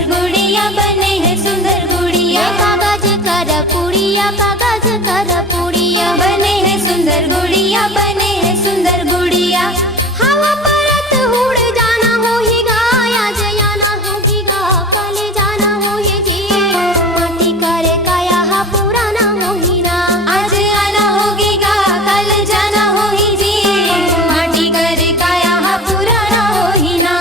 सुंदर गुड़िया बने है सुंदर गुड़िया। कागज कर पुड़िया, कागज कर पुड़िया, बने है सुंदर गुड़िया बने है सुंदर गुड़िया। हवा परत उड़ जाना होगा, आज जाना होगा, कल जाना होगी। माटी करे काया हा पुराना होहिना, आज आना होगेगा कल जाना होही जी। माटी करे काया हा पुराना होही ना।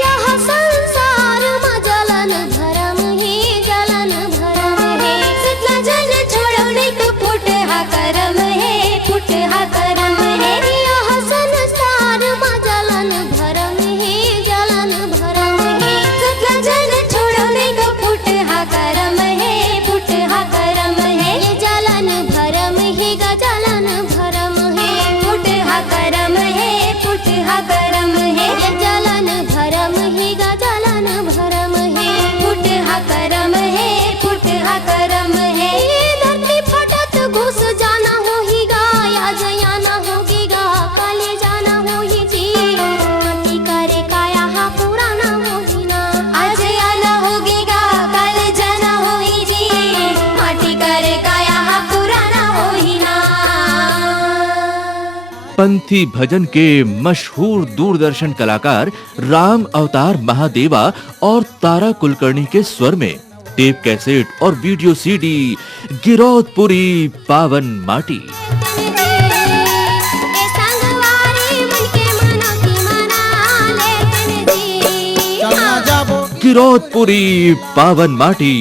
यह संसार में जलन भरम है, जलन भरम है। सतना जन छोड़ो नहीं तो फुट हा करम है, फुट हा करम है। यह संसार में जलन भरम है, जलन भरम है। सतना जन छोड़ो नहीं तो फुट हा करम है, फुट हा करम है। ये जलन भरम है गा, जलन भरम है। फुट हा करम है, फुट हा करम है। ये जलन भरम है गा, जलन भरम है। फुट हा करम है, फुट हा करम है। ये धरती फटत घुस जाना होगा, आज आना होगा, कल जाना होगी जी। माटी करे काया हा पुराना होहिना, आज आना होगेगा कल जाना होही जी। माटी करे काया हा पुराना होही ना। पंथी भजन के मशहूर दूरदर्शन कलाकार राम अवतार महादेवा और तारा कुलकर्णी के स्वर में टेप कैसेट और वीडियो सीडी गिरौदपुरी पावन माटी। ए संगवारी मन के मना की मना ले तन जी। गिरौदपुरी पावन माटी।